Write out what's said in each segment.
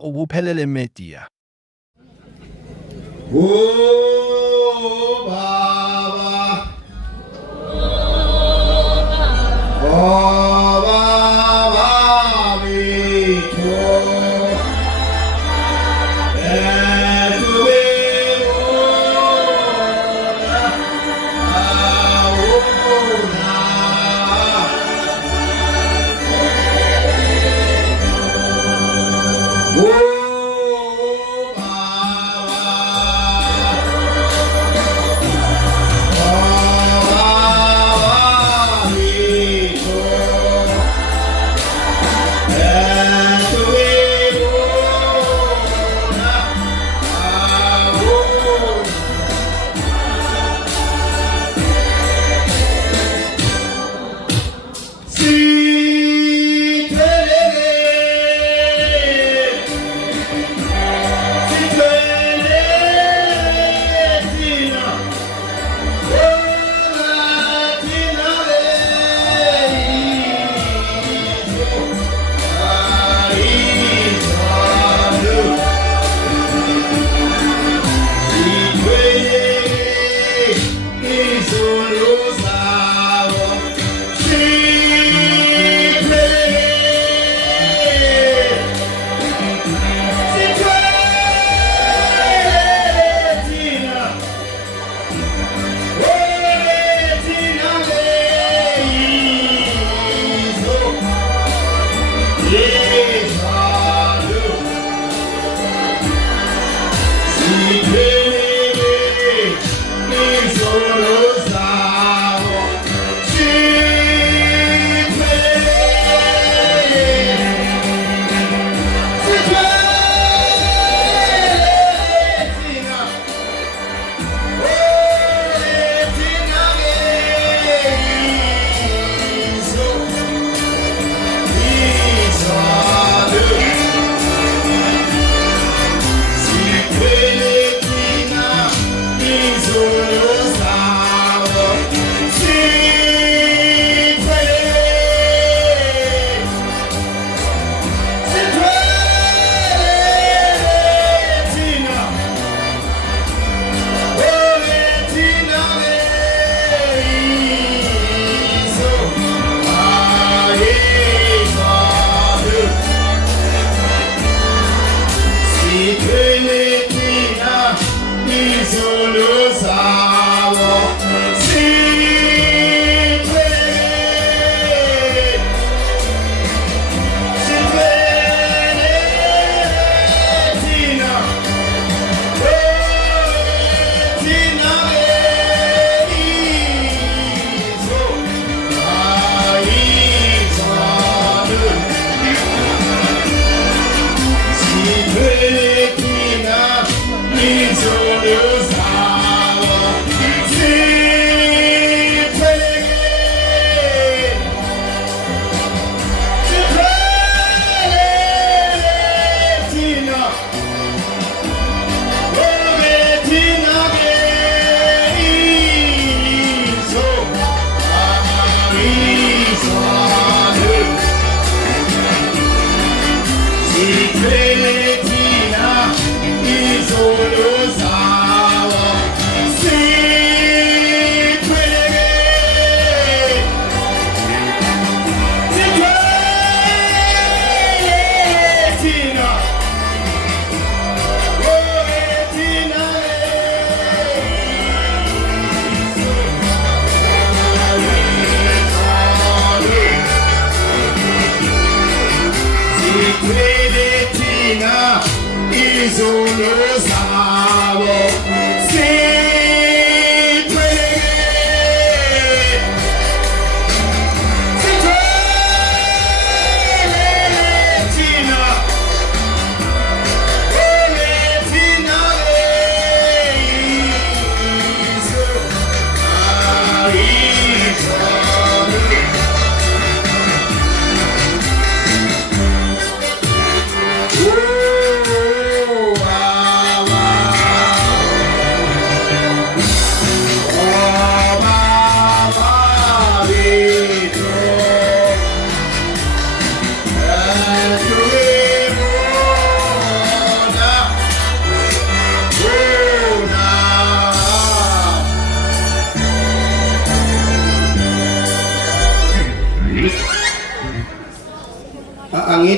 ubuphelele media. Oh Baba, oh Baba, Vito,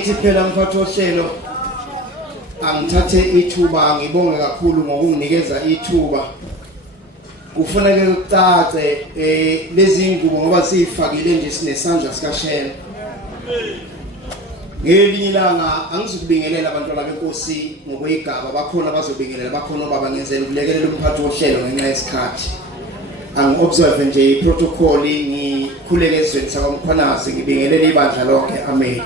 Angithi phela mfowethu ohlelo angithathe ithuba ngibonge kakhulu ngokunginikeza ithuba. Kufanele ukucace lezi ngubo ngoba sifakile nje sinesandla sika Shembe. Ngelinye ilanga angizukubingelela abantwana benkosi ngokwegaba bakhona abazobingelela bakhona baba ngenzela ukulekelela umphathi wohlelo ngenxa yesikhathi. Angi-observe nje i-protocol ngikhuleke ezweni sakwamkhwanazi ngibingelele ibandla lonke. Amen.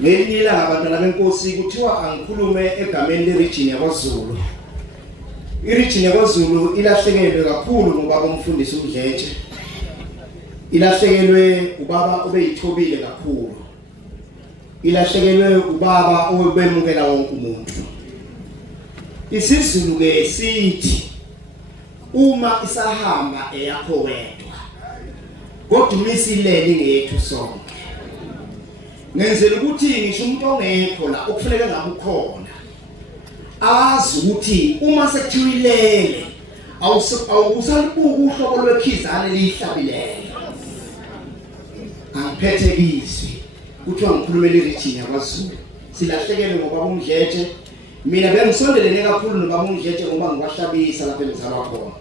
Ngelinye ilanga abantwana benkosi kuthiwa angikhulume egameni le-region yaKwaZulu. I-region yaKwaZulu ilahlekelwe kakhulu ngobaba umfundisi uMdletshe. Ilahlekelwe ubaba obeyithobile kakhulu. Ilahlekelwe ubaba obemukela wonke umuntu. IsiZulu ke sithi uma isahamba eyakho wedwa kodwa umisilele ngethu sonke. Ngenzela ukuthi ngisho umuntu ongekho la okufanele ngabe ukhona azi ukuthi uma sekuthiwilele awusalibuka uhlobo lwekhizana elihlabileyo. Angiphethe izwi kuthiwa ngikhulumele i-region yaKwaZulu. Silahlekelwe ngobaba uMdletshe. Mina bengisondelene kakhulu nobaba uMdletshe ngoba ngiwahlabisa lapha emzalwa khona.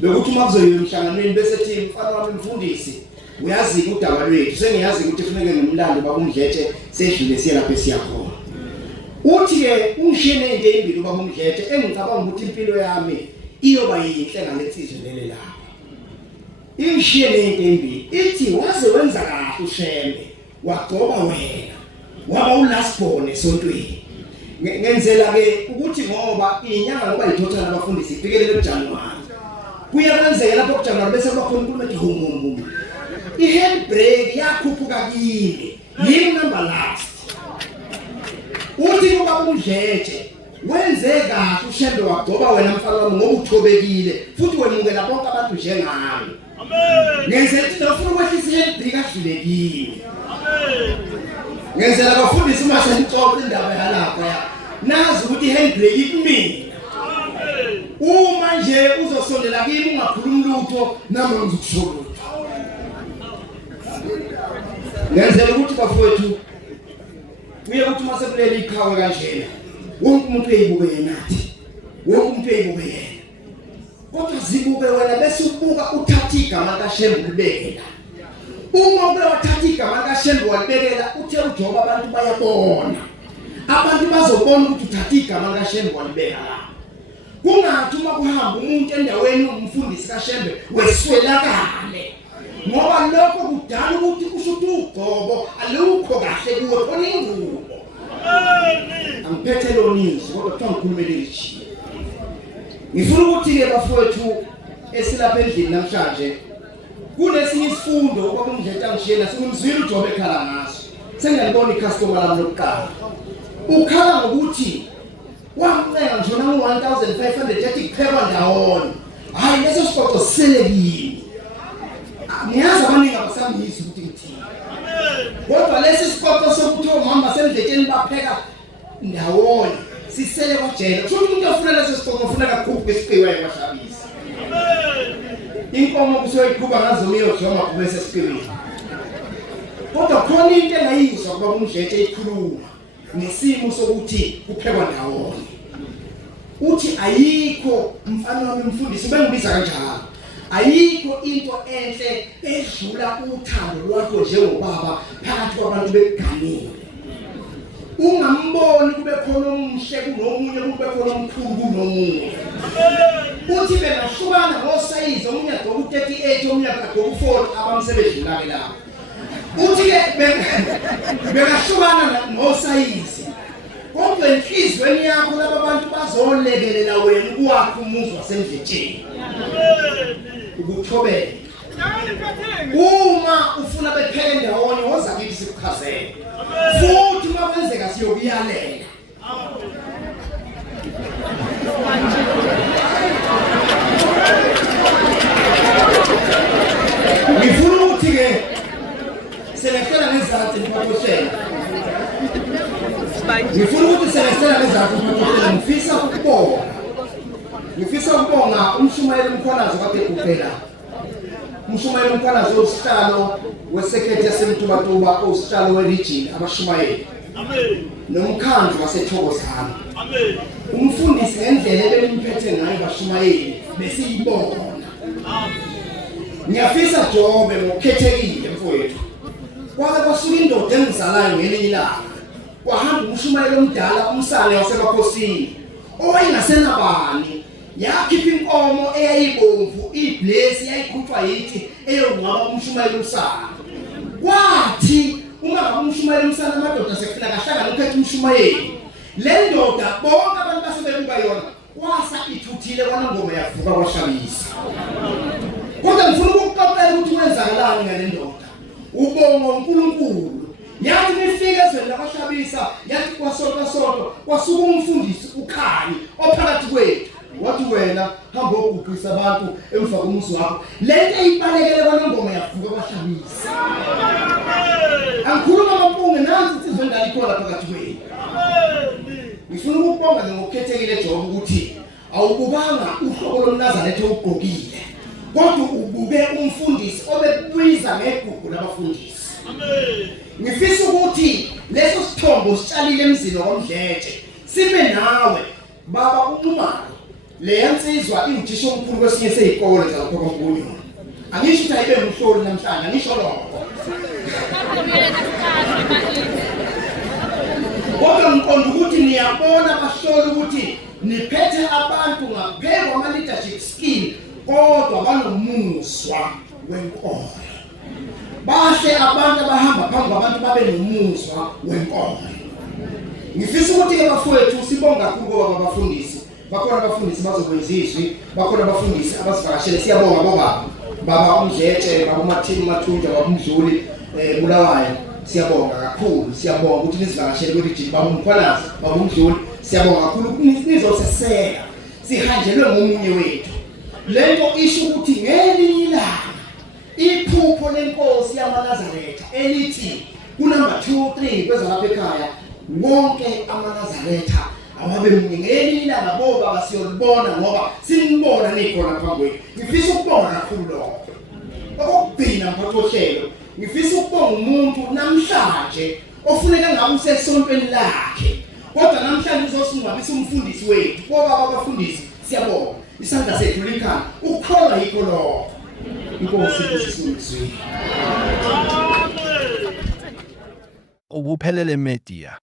Bekuthi uma kuzoyiwe emhlanganweni bese thi mfana wami mfundisi uyazi udaba lwethu sengiyazi ukuthi kufanele ngimlando baba uMdletshe sedlule siya lapha siyakhona. Uthi ke ungishiye into ezimbili ubaba uMdletshe engicabanga ukuthi impilo yami iyoba yinhle ngalesizwe lele lapha. Ingishiye into ezimbili ithi waze wenza kahle uShembe wagcoba wena waba ulasibone esontweni. Ngenzela ke ukuthi ngoba inyanga ngoba yithothana abafundisi ifikelele kuJanuwari. Kuyakwenzeka lapho kuJanuwari bese kuba khona unkulumo ethi humumu. I-handbrake yakhuphuka kini yini number last. Uthi ubaba uMdletshe wenze kahle uShembe wagcoba wena mfana wami ngoba uthobekile futhi wemukela bonke abantu njengami. Amen. Ngenzela ukuthi ufuna ukwehlisa i-handbrake adlulekile. Amen. Ngenzela abafundisi uma senixoxa indaba yalapha nazi ukuthi i-handbrake ikumina. Amen. Uma nje uzosondela kimi ungakhulumi lutho nami ngizokusho lutho. Ngenzela ukuthi bafowethu uye ukuthi mase kuleli ikhawe kanjena wonke umuntu uyibuke nathi wonke umuntu uyibuke yena kodwa zibuke wena bese ubuka uthatha igama kaShembe ubekela. Uma ube wathatha igama kaShembe walibekela uthe uJoba abantu bayabona. Abantu bazobona ukuthi uthatha igama kaShembe walibeka la. Kungathi uma kuhamba umuntu endaweni umfundisi kaShembe weswelakale. Ngoba lokho kudala ukuthi kushuthi uGobo alukho kahle kuwe khona ingubo. Amen. Angiphethe lonizwi kodwa kuthiwa ngikhulumele ichi. Ngifuna ukuthi ke bafowethu esilapha endlini namhlanje kunesinye isifundo ubaba uMdletshe angishiyela singumzwile uJobe ekhala ngaso. Sengiyabona icustomer lami lokuqala. Ukhala ngokuthi wamcenga ngisho nami 1500 ethi kuphekwa ndawonye. Hayi leso sifoto siselekile. Niyazi abaningi abasangizwa ukuthi ngithini. Amen. Kodwa lesi sifoto sokuthi omama semdletsheni bapheka ndawonye sisele kwajela. Kusho ukuthi umuntu ofuna leso sifoto ufuna kakhulu besiqiwe ekwashabisa. Amen. Inkomo kusoyiqhuba ngazo miyojoma kube sesiqiwe. Kodwa khona into engayizwa kuba uMdletshe ikhuluma nesimo sokuthi kuphekwa ndawonye. Uthi ayikho mfana wami mfundisi bengibiza kanjalo. Ayikho into enhle edlula uthando lwakho njengobaba phakathi kwabantu beganile. Ungamboni kube khona omhle kunomunye kube khona omkhulu kunomunye. Uthi bengahlukana ngosayizi omunye agqoka u38 omunye agqoka u40 abamsebedlulake lapho. Uthi ke bengahlukana ngosayizi kodwa enhlizweni yakho laba bantu bazolekelela wena ukwakha umuzi wasemdletsheni. Ukuthobela. Uma ufuna bepheke ndawonye woza kithi sikukhazele. Futhi uma kwenzeka siyokuyalela. Ngifuna ukuthi ke selekela ngezansi ngiphothela. Ngifuna ukuthi selekela ngezansi ngiphothela ngifisa ukubonga. Ngifisa ukubonga umshumayeli uMkhwanazi kade kuphela. umshumayeli umkhalazi osihlalo wesekhethe yasemtubatuba osihlalo weregion abashumayeli. Amen. Nomkhandlu waseThokozani. Amen. Umfundisi ngendlela ebelimphethe ngayo bashumayeli besiyibona. Amen. Ngiyafisa Jobe ngokukhethekile mfowethu. Kwake kwasuka indoda engizalayo ngelinye ilanga. Kwahamba umshumayeli omdala umsane wasemakhosini. Owayengasenabani. Yakhipha inkomo eyayibomvu ibless yayikhutshwa yithi eyongcwaba umshumayeli umsana. Kwathi uma umshumayeli umsana amadoda sekufika kahlanga lokhetha umshumayeli. Le ndoda bonke abantu basebebuka yona kwasa ithuthile kwanongoma yavuka kwashabisa. Kodwa ngifuna ukukuxoxela ukuthi kwenzakalani ngale ndoda. Ubongo uNkulunkulu. Yathi nifika ezweni lakwashabisa yathi kwasonto kwasuka umfundisi ukhani ophakathi kwethu. Wathi wena hamba ukugqisa abantu emva komuzi wakho. Lento eyibalekele kwanongoma yavuka kwashabisa. Angikhuluma amampunge nansi insizwe endala ikhona phakathi kwethu. Ngifuna ukubonga ngokukhethekile Jobe ukuthi awubukanga uhlobo lomNazaretha ugqokile. Kodwa ubuke umfundisi obebuyiza ngegugu labafundisi. Amen. Ngifisa ukuthi leso sithombo sitshalile emzini waMdletshe sibe nawe baba uNxumalo. Le yansizwa iwuthisha omkhulu kwesinye sezikole zalapha kwaMbunyo. Angisho ukuthi ayibe umhloli namhlanje, angisho lokho. Kodwa ngiqonda ukuthi niyabona bahlole ukuthi niphethe abantu ngaphezulu kwama leadership skill kodwa banomuzwa wenkolo. Bahle abantu abahamba phambi kwabantu babe nomuzwa wenkolo. Ngifisa ukuthi ke bafowethu sibonga kakhulu ngoba abafundisi. Bakhona abafundisi bazokwenza izwi, bakhona abafundisi abasivakashele siyabonga baba uMdletshe, baba uMathini Mathunja, baba uMdluli Bulawayo. Siyabonga kakhulu, siyabonga ukuthi nizivakashele kweregion baba uMkhwanazi, baba uMdluli. Siyabonga kakhulu ukuthi nizoseseka. Sihanjelwe ngomunye wethu. Lento isho ukuthi ngelinye ilanga iphupho lenkosi yamaNazaretha elithi kunamba 2 3 kwezalapha ekhaya wonke amaNazaretha awabe mningelinye ilanga boba basiyolibona ngoba sinibona nikhona phambi kwethu. Ngifisa ukubonga kakhulu lokho. Okugcina mphathi ohlelo ngifisa ukubonga umuntu namhlanje ofuneka ngabe usesontweni lakhe. Kodwa namhlanje uzosingcwabisa umfundisi wethu. Ngoba abafundisi siyabonga isandla sethu likhona ukukholwa yikho lokho. Inkosi isizwe. Ubuphelele Media.